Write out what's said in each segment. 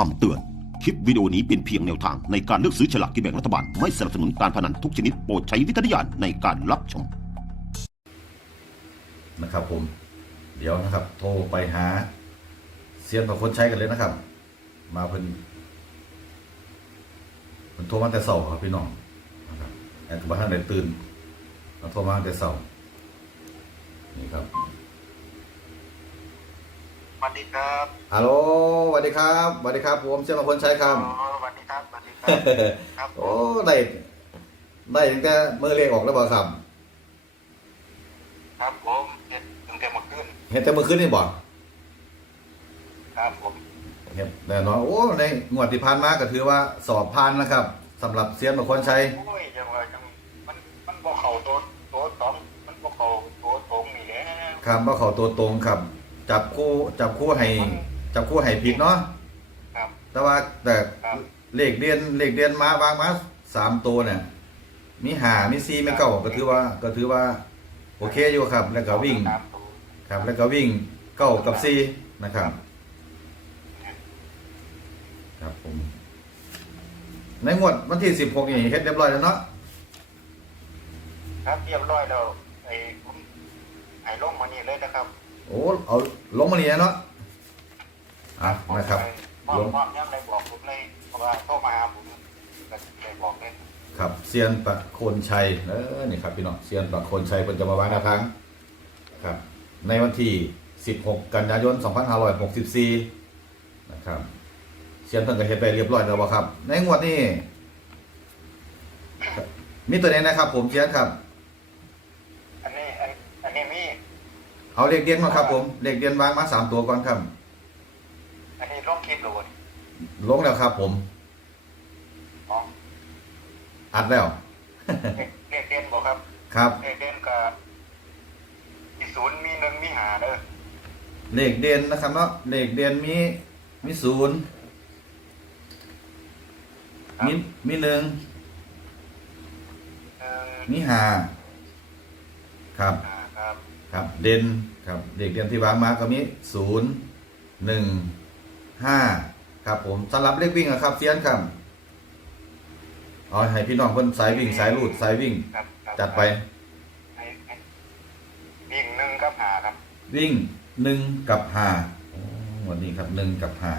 คำเตือน คลิปวิดีโอนี้เป็นเพียงแนวทางในการเลือกซื้อฉลากกินแบ่งรัฐบาล ไม่สนับสนุนการพนันทุกชนิดโปรดใช้วิจารณญาณในการรับชม นะครับผม เดี๋ยวนะครับ โทรไปหาเซียนกับคนใช้กันเลยนะครับ มาเพิ่นเพิ่นโทรมาแต่เสาร์ครับพี่น้องนะครับแอนกับบ้านไหนตื่นมาโทรมาแต่เสาร์นี่ครับ สวัสดีครับฮัลโหลสวัสดีครับสวัสดีครับ ผมเซียนกับคนใช้ครับอ๋อสวัสดีครับสวัสดีครับครับผโอ้มได้ได้ตั้งแต่เมื่อเลขออกแล้วบ่ครับครับผมเห็ดตั้งแต่เมื่อคืนเห็นแต่เมื่อคืนนี่บ่ครับผมเห็นแน่นอนโอ้ในงวดที่ผ่านมาก็ถือว่าสอบผ่านนะครับสำหรับเซียนกับคนใช้โอ้ยจังว่าจังมันมันบ่เข้าตัวตัวสองมันบ่เข้าตัวตรงนี่แหละครับว่าเขาตัวตรงครับ จับคู่จับคู่ให้จับคู่ให้ผิดเนาะครับ แต่ว่าแต่ครับ เลขเดียนเลขเดียนมาวางมาสามตัวเนี่ยมีหามีซีมีเก้าก็ถือว่า ก็ถือว่า โอเคอยู่ครับ แล้วก็วิ่งตามตัวครับ แล้วก็วิ่งเก้ากับซีนะครับ ครับผม ในงวดวันที่สิบหกนี่เฮ็ดเรียบร้อยแล้วเนาะครับเรียบร้อยแล้วไอ้ผมให้ลงมานี่เลยนะครับ โอ้ เอาลงมานี่เนาะอะนะครับมอบลงมอบยังเลยบอกผมเลยเพราะว่าโทรมาหาผมก็เลยบอกเลยครับเซียนประโคนชัยเออนี่ครับพี่น้องเซียนประโคนชัยเป็นจะมาวางแนวทางครับ ในวันที่ 16 กันยายน 2564 นะครับเซียนเพิ่งก็เฮ็ดไปเรียบร้อยแล้วบ่ครับ ในงวดนี้ครับมีตัวนี้นะครับ ผมเซียนครับ อันนี้อันอันนี้มี เอาเลขเดียนมาครับผม เลขเดียนวางมาสามตัวก่อนครับ อันนี้ลงคลิปเลยลงแล้วครับผม อ๋ออัดแล้ว เลขเลขเด่นบอกครับ ครับ เลขเด่นกับมีศูนย์มีหนึ่งมีหาเด้อเลขเดียนนะครับเนาะ เลขเดียนมี มีศูนย์ ครับมีมีหนึ่ง หนึ่งมีห้าครับ หา ครับครับเด่นครับเด็กเด่นที่วางมาก็มีศูนย์หนึ่งห้าครับผมสำหรับเลขวิ่งอะครับเซียนครับเอาให้พี่น้องเพิ่นสายวิ่งสายลูดสายวิ่ง ครับครับจัดไปให้ให้วิ่งหนึ่งกับหาครับวิ่งหนึ่งกับห้าโอ้วันนี้ครับหนึ่งกับห้า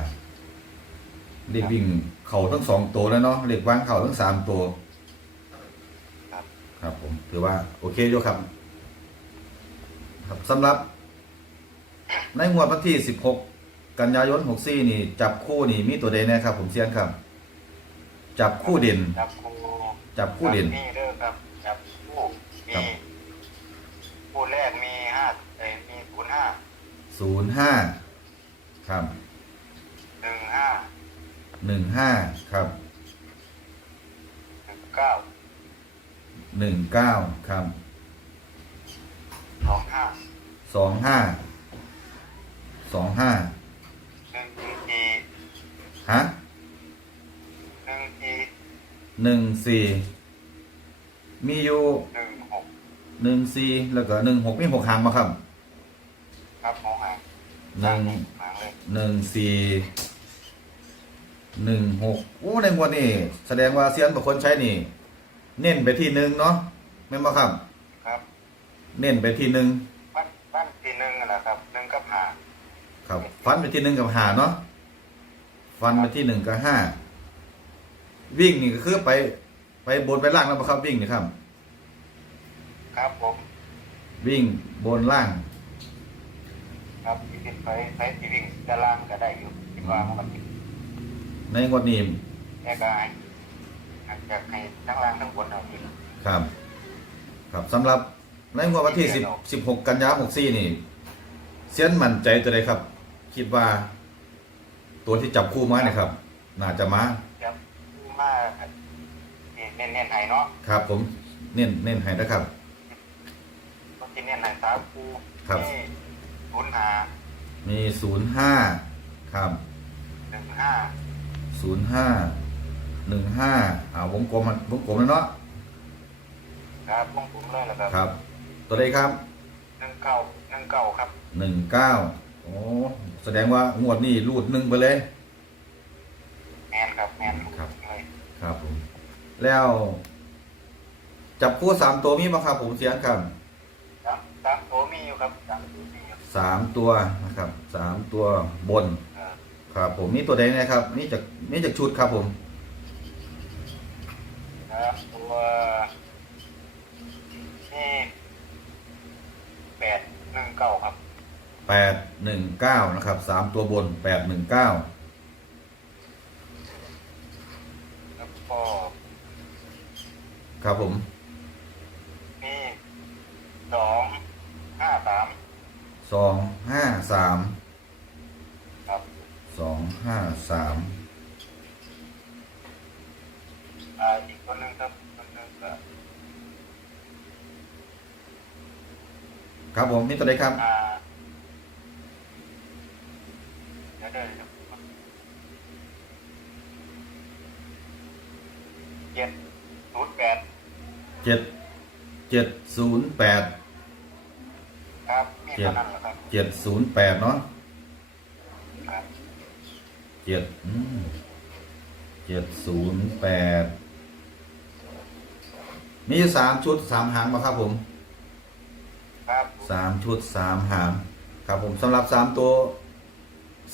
เลขวิ่งเข่าทั้งสองตัวแล้วเนาะเลขวางเข่าทั้งสามตัว ครับครับผมถือว่าโอเคอยู่ครับ ครับสำหรับ ในงวดวันที่ 16 กันยายน 64 นี่ จับคู่นี่มีตัวใดแน่ครับ ผมเซียนครับ จับคู่เด่น จับคู่จับคู่เด่น มีเด้อครับจับคู่มีครับ คู่แรกมีห้าเอ้ยมีศูนย์ห้า05 ครับ หนึ่งห้า15 ครับ หนึ่งเก้า19 ครับ สองห้า25 25หนึ่งสี่ฮะหนึ่งสี่14มีอยู่หนึ่งหก14แล้วก็16มี6หางมาครับครับหมองหางหนึ่งหางเลยหนึ่งสี่หนึ่งหกโอ้ในงวดนี้แสดงว่าเซียนบุคคลใช้นี่ เน้นไปที่หนึ่งเนาะแม่นบ่ครับครับ เน้นไปที่หนึ่งบ้านบ้านที่หนึ่งนั่นแหละครับหนึ่งกับหาครับฟันไปที่หนึ่งกับห้าเนาะฟันไปที่หนึ่งกับห้าวิ่งนี่ก็คือไป ไปบนไปล่างแล้วบ่ครับวิ่งนี่ครับ ครับผม วิ่งบนล่าง ครับที่ไปใช้ที่วิ่งจะล่างก็ได้อยู่ที่ว่ามันในงวดนี้แค่ก็ให้อยากให้ทั้งล่างทั้งบนเอาอยู่ครับ ครับสำหรับ ในงวดวันที่สิบสิบหกกันยาหกสี่นี่ เซียนมั่นใจตัวใดครับ คิดว่า ตัวที่จับคู่มาเนี่ยครับ น่าจะมาจะมาเน้นเน้นๆให้เนาะครับ ผมเน้นเน้นให้นะครับก็จะเน้นให้สามคูครับ นี่ศูนย์หามีศูนย์ห้าครับ หนึ่งห้าศูนย์ห้าหนึ่งห้าอ่าวงกลมมันวงกลมแล้วเนาะครับลงทุนเลยแล้วครับ ครับ ตัวใดครับหนึ่งเก้าหนึ่งเก้าครับหนึ่งเก้าโอ้แสดงว่างวดนี้รูดหนึ่งไปเลยแมนครับแมนครับครับผม แล้ว จับคู่สามตัวมีไหมครับผมเสียงครับครัสามตัวมีอยู่ครับสามตัวสามตัวนะครับสามตัวบน ครับผมนี่ตัวใดนะครับ นี่จากนี่จากชุดครับผม แปดหนึ่งเก้านะครับสามตัวบนแปดหนึ่งเก้าแล้วก็ครับผมมีสองห้าสามสองห้าสามครับสองห้าสามอ่าอีกตัวหนึ่งครับตัวหนึ่งก็ครับผมนี่ตัวใดครับ อ่า เดี๋ยวเดี๋ยวเดี๋ยวเจ็ดศูนย์แปดเจ็ดเจ็ดศูนย์แปดครับมีเท่านั้นแหละครับเจ็ดศูนย์แปดเนาะครับเจ็ดอืมเจ็ดศูนย์แปดมีอยู่สามชุดสามหางมาครับผมครับสามชุดสามหางครับผมสำหรับสามตัว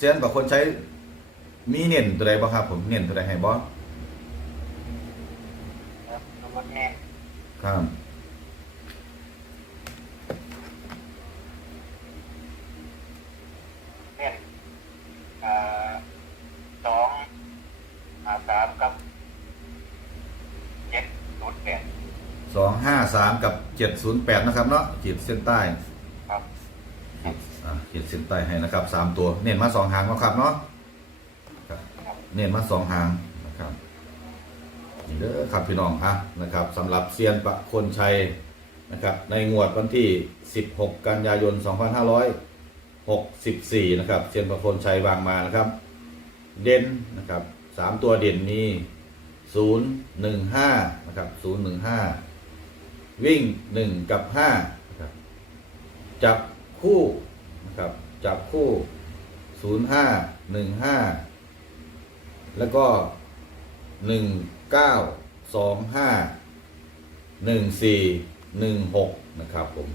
เซียนบอกคนใช้มีเน้นตัวใดบ้างครับ ผมเน้นตัวใดให้บอสครับตัวนี้ครับเนี่ยอ่าสองอ่าสามครับเจ็ดศูนย์แปดสองห้าสามกับเจ็ดศูนย์แปดนะครับเนาะขีดเส้นใต้ครับอ่า ขีดเส้นใต้ให้นะครับสามตัว เน้นมาสองหางนะครับเนาะครับเน้นมาสองหางนะครับนี่เด้อครับพี่น้องอะนะครับสำหรับเซียนประคนชัยนะครับ ในงวดวันที่ 16 กันยายน 2564 นะครับเซียนประคนชัยวางมานะครับ เด่นนะครับสามตัวเด่นมี 015 นะครับ 015 วิ่ง 1 กับ5นะครับจับคู่ ครับจับคู่ 05 15 แล้วก็ 19 25 14 16 นะครับผม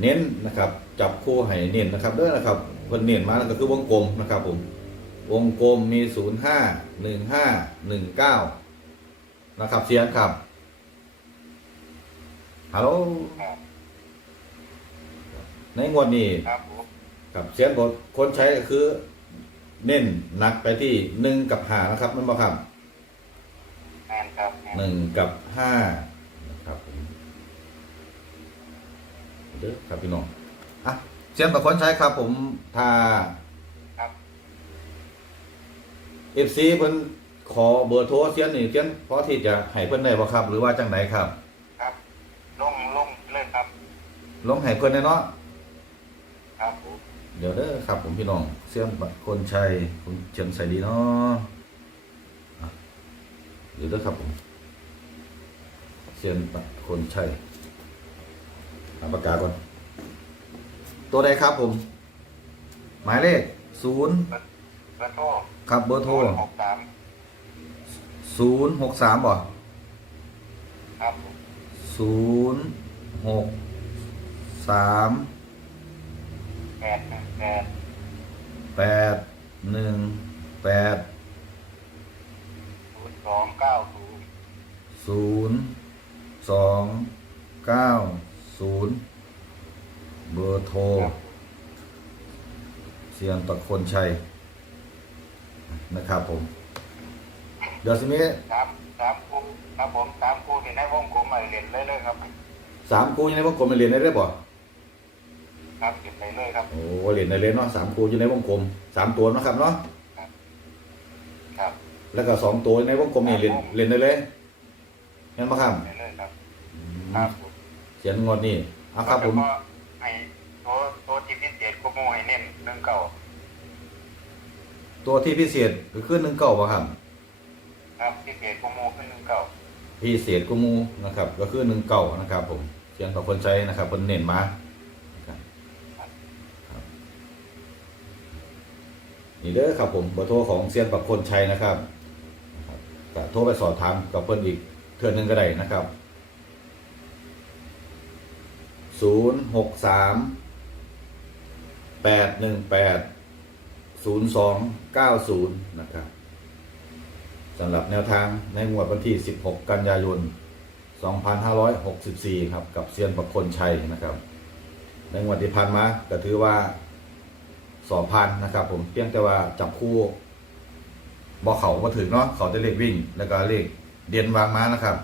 เน้นนะครับ จับคู่ให้เน้นนะครับเด้อนะครับเพิ่นเน้นมาแล้วก็คือวงกลมนะครับผม วงกลมมี 05 15 19 นะครับเสียงครับฮัลโหล ในงวดนี้ครับผมกับเสียนบทคนใช้ก็คือ เน้นหนักไปที่หนึ่งกับห้านะครับมันบอกครับแมนครับแมนหนึ่งกับห้านะครับผมเด้อครับพี่น้องอะเสียนกับคนใช้ครับ ผมถ้าครับเอฟซีเพิ่นขอเบอร์โทรเสียนนี่เสียนพอที่จะให้เพิ่นได้บ่ครับ หรือว่าจังไดครับ ครับลงลงเลยครับลองให้เพิ่นได้เนาะ ครับผมเดี๋ยวเด้อครับ ผมพี่น้องเสียนบัตรคนชัยคุณเชียงใส่ดีเนาะอะเดี๋ยวเด้อครับผมเสียนบัตรคนชัยเอาปากกาก่อน ตัวใดครับผม หมายเลขศูนย์เบอร์เบอร์โทรครับเบอร์โทรหกสามศูนย์หกสามบ่ครับผมศูนย์หกสามแปดหนึ่งแปดแปดหนึ่งแปดศูนย์สองเก้าศูนย์ศูนย์สองเก้าศูนย์เบอร์โทรครับเสียงตะคนชัย นะครับผม เดี๋ยวสิมีสามสามคู่ครับผมสามคู่ที่ในวงกลมมาเรียนเลยเลยครับ สามคู่อยู่ในวงกลมเรียนได้ด้วยบ่ ครับเรียนไปเลยครับ โอ้เรียนได้เลยเนาะสามคู่อยู่ในวงกลมสามตัวเนาะครับเนาะครับแล้วก็สองตัวในวงกลมนี่เรียนเรียนได้เลยงั้นมาครับไปเลยครับครับผมเสียงงวดนี่อะครับผมแล้วก็ให้ตัวตัวที่พิเศษก็โมให้เน้นหนึ่งเก้าตัวที่พิเศษก็คือหนึ่งเก้าบ่ครับครับพิเศษก็โมขึ้นหนึ่งเก้าพิเศษก็มูนะครับ ก็คือหนึ่งเก้านะครับ ผมเสียงตะคนชัยนะครับเพิ่นเน้นมานะครับครับ นี่เด้อครับผมเบอร์โทรของเซียนปักคนชัยนะครับนะครับก็โทรไปสอบถามกับเพิ่อนอีกเทื่อนึงก็ได้นะครับศูนย์หกสามแปดหนึ่งแปดศูนย์สองเก้าศูนย์นะครับสำหรับแนวทางในงวดวันที่ 16 กันยายน 2564 ครับ กับเซียนประคนชัยนะครับ ในงวดที่ผ่านมาก็ถือว่า สอบผ่านนะครับ ผมเพียงแต่ว่าจับคู่บอเขาก็ถึงเนาะเขาจะเลขวิ่ง แล้วก็เลขเดียนวางม้านะครับ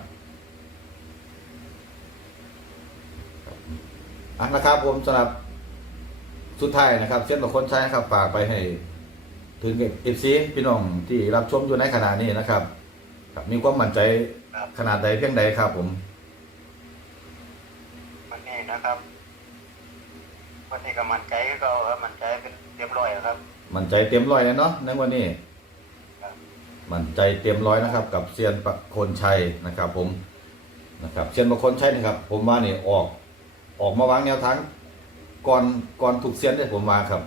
อะนะครับผมสำหรับสุดท้ายนะครับเช่นกับคนใช้นะครับฝากไปให้ ถึงเอฟซีพี่น้องที่รับชมอยู่ในขณะนี้นะครับครับมีความมั่นใจครับขนาดใดเพียงใดครับ ผมวันนี้นะครับวันนี้ก็มั่นใจก็เอามั่นใจเป็น เรียบร้อยแล้วครับ มั่นใจเต็มร้อยแล้วเนาะในวันนี้ครับมั่นใจเต็มร้อยนะครับ กับเซียนประคนชัยนะครับ ผมนะครับเซียนประคนชัยนะครับ ผมว่านี่ออกออกมาวางแนวทางก่อนก่อนถูกเซียนเลยผมมาครับ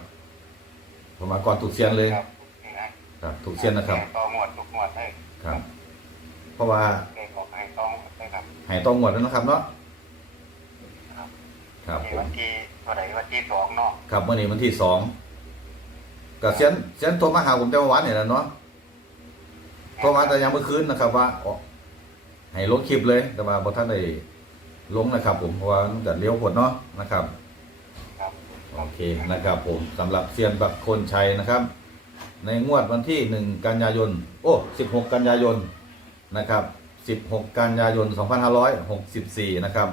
ผมมาก่อนถูกเซียนเลยครับนี่นะครับถูกเซียนนะครับต่อหมวดทุกหมวดให้ครับ เพราะว่าเก่งออกให้ต้องให้ครับใหายต้องหมดแล้วนะครับเนาะครับครับนี่ผมวันที่เท่าไหร่วันที่สองเนาะครับวันนี้วันที่สอง กับเซียนเซียนโทรมาหาผมแต่เมื่อวานเนี่ยแหละเนาะโทรมาแต่ยังเมื่อคืนนะครับ ว่าอ๋อให้ลงคลิปเลย แต่ว่าบท่านได้ลงนะครับ ผมเพราะว่ามันจะเลี้ยวผดเนาะนะครับครับโอเคนะครับ ผมสำหรับเซียนบักคนชัยนะครับ ในงวดวันที่1กันยายน โอ้16กันยายนนะครับ16กันยายน2564นะครับ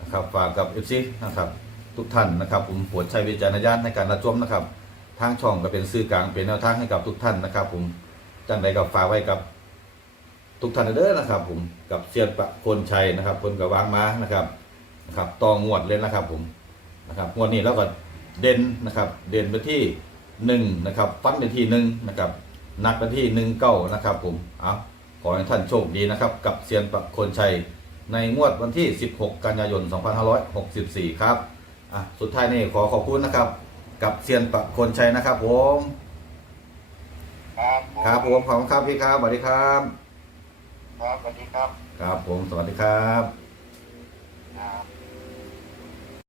นะครับ ฝากกับ FC นะครับ ทุกท่านนะครับ ผมโปรดใช้วิจารณญาณในการรับชมนะครับ ทางช่องก็เป็นสื่อกลางเป็นแนวทางให้กับทุกท่านนะครับ ผมจังใดก็ฝากไว้กับ ทุกท่านเด้อนะครับ ผมกับเซียนประคนชัยนะครับคนกับวางม้านะครับนะครับตองงวดเลยนนะครับ ผมนะครับงวดนี้แล้วก็เด่นนะครับ เด่นไปที่หนึ่งนะครับฟันไปที่หนึ่งนะครับนักไปที่หนึ่งเก้านะครับ ผมเอาขอให้ท่านโชคดีนะครับ กับเซียนประคนชัยในงวดวันที่ 16 กันยายน 2564 ครับ อะ สุดท้ายนี้ขอขอบคุณนะครับ กับเซียนประคนชัยนะครับผมครับผมครับผมขอบคุณครับพี่ครับสวัสดีครับครับสวัสดีครับ ครับผมสวัสดีครับ ครับ